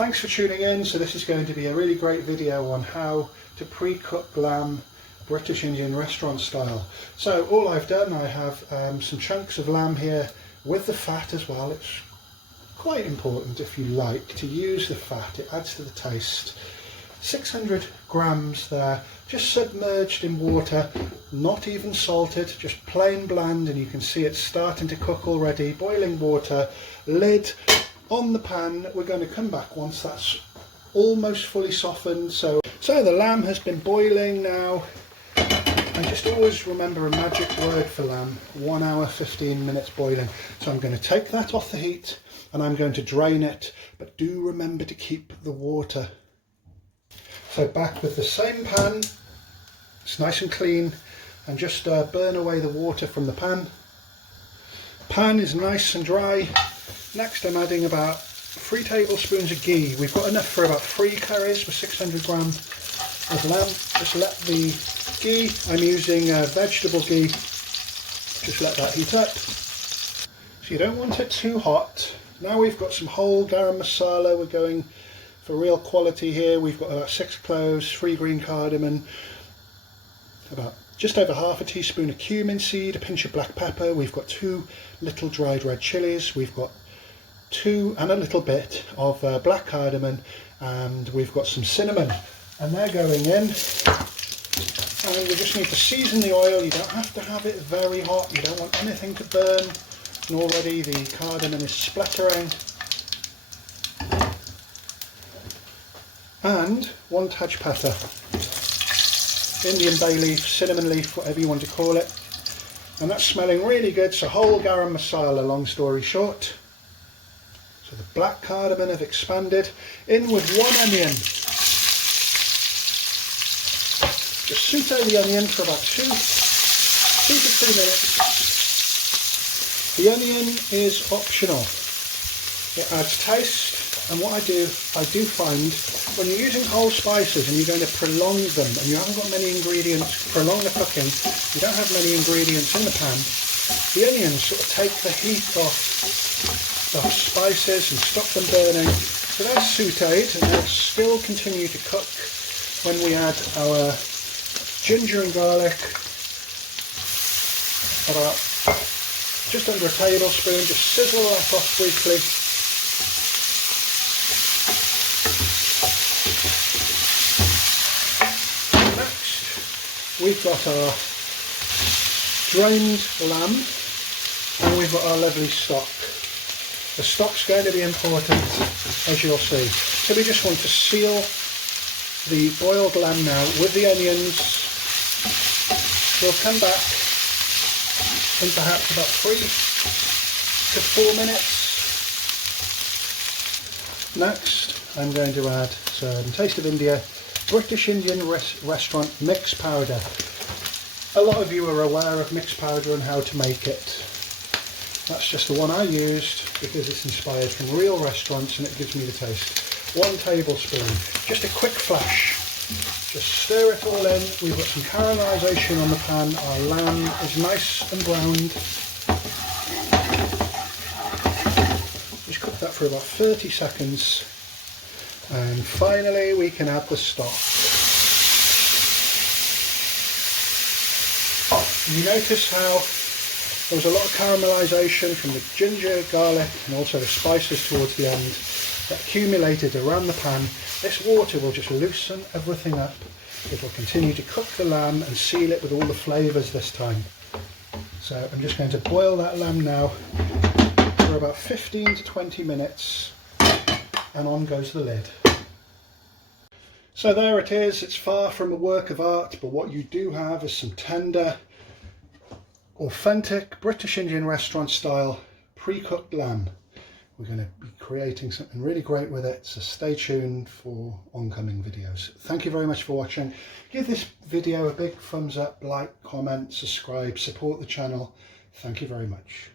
thanks for tuning in. So this is going to be a really great video on how to pre-cook lamb British Indian restaurant style. So all I've done, I have some chunks of lamb here with the fat as well. It's quite important, if you like, to use the fat. It adds to the taste. 600 grams there, just submerged in water, not even salted, just plain bland, and you can see it's starting to cook already. Boiling water, lid on the pan. We're going to come back once that's almost fully softened. So the lamb has been boiling now. I just always remember a magic word for lamb: 1 hour 15 minutes boiling. So I'm going to take that off the heat and I'm going to drain it, but do remember to keep the water. So back with the same pan, it's nice and clean, and just burn away the water from the pan. Pan is nice and dry. Next I'm adding about 3 tablespoons of ghee. We've got enough for about 3 curries with 600 grams of lamb. Just let the ghee, I'm using vegetable ghee, just let that heat up. So you don't want it too hot. Now we've got some whole garam masala. We're going for real quality here. We've got about 6 cloves, 3 green cardamom, about just over half a teaspoon of cumin seed, a pinch of black pepper. We've got 2 little dried red chilies. We've got 2 and a little bit of black cardamom, and we've got some cinnamon, and they're going in. And we just need to season the oil. You don't have to have it very hot. You don't want anything to burn. And already the cardamom is spluttering. And 1 touch pepper, Indian bay leaf, cinnamon leaf, whatever you want to call it. And that's smelling really good. So whole garam masala, long story short. So the black cardamom have expanded. In with 1 onion. Just saute the onion for about 2 to 3 minutes. The onion is optional. It adds taste. And what I do find, when you're using whole spices and you're going to prolong them, and you haven't got many ingredients, prolong the cooking, you don't have many ingredients in the pan, the onions sort of take the heat off the spices and stop them burning. So they're sauteed, and they'll still continue to cook when we add our ginger and garlic, about just under a tablespoon. Just sizzle that off briefly. We've got our drained lamb, and we've got our lovely stock. The stock's going to be important, as you'll see. So we just want to seal the boiled lamb now with the onions. We'll come back in perhaps about 3 to 4 minutes. Next, I'm going to add some Taste of India British Indian restaurant mix powder. A lot of you are aware of mix powder and how to make it. That's just the one I used because it's inspired from real restaurants and it gives me the taste. 1 tablespoon, just a quick flash. Just stir it all in. We've got some caramelisation on the pan. Our lamb is nice and browned. Just cook that for about 30 seconds. And finally we can add the stock. You notice how there was a lot of caramelisation from the ginger, garlic and also the spices towards the end that accumulated around the pan. This water will just loosen everything up. It will continue to cook the lamb and seal it with all the flavours this time. So I'm just going to boil that lamb now for about 15 to 20 minutes, and on goes the lid. So there it is. It's far from a work of art, but what you do have is some tender, authentic British Indian restaurant style pre-cooked lamb. We're going to be creating something really great with it, so stay tuned for oncoming videos. Thank you very much for watching. Give this video a big thumbs up, like, comment, subscribe, support the channel. Thank you very much.